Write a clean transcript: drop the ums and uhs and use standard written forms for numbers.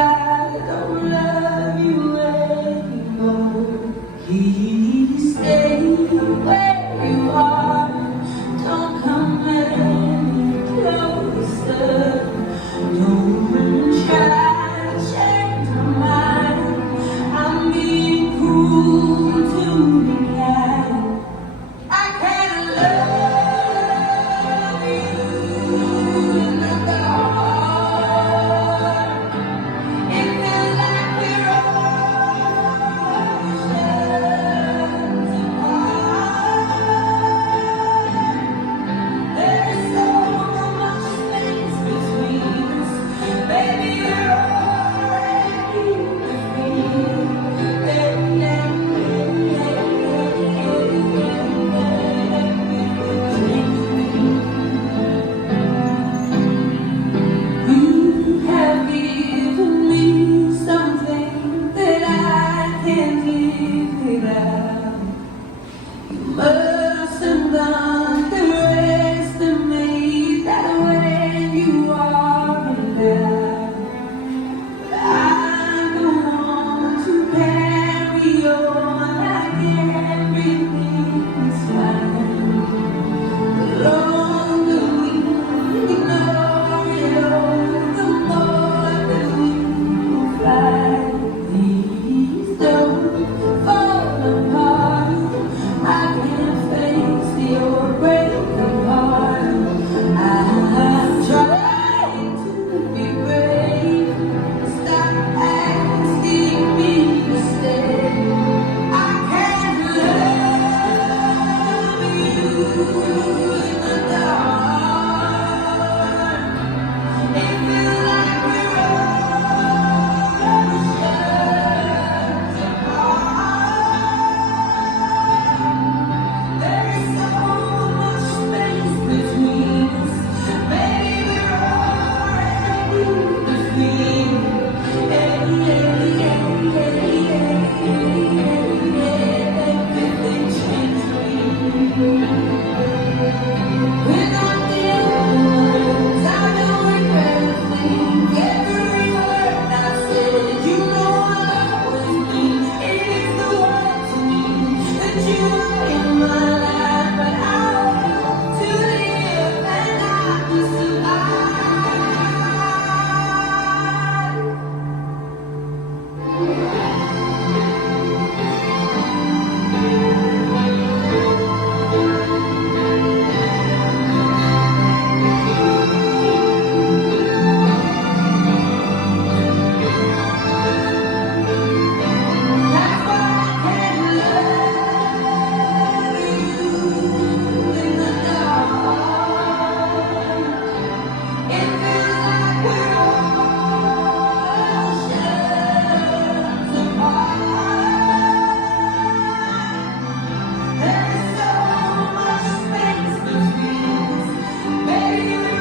I don't love you anymore. Please stay where you are. Don't come any closer. Don't try to change my mind. I'm being cruel to be kind. I can't love you in the dark. It feels like we're oceans apart. There's so much space between us. Baby, you're already with me. You have given me something that I can't live without. You must underestimate that when you are around, I'm the one to carry on like everything is fine. The longer we ignore it all, the more that we will fight. Please don't fall apart. I can't face your break apart. I'm trying to be brave. Stop asking me to stay. I can't love you in the dark. It feels like we're oceans apart. There is so much space between us. Baby, we're already defeated. Everything changed for you. We're not the only ones. I don't regret a thing. Every word I said, you know I'll always be. It is the word to me that you are in my life, but I want to live and not to That's why I can't love you in the dark. It feels like we're oceans apart. There's so much space between us. Baby,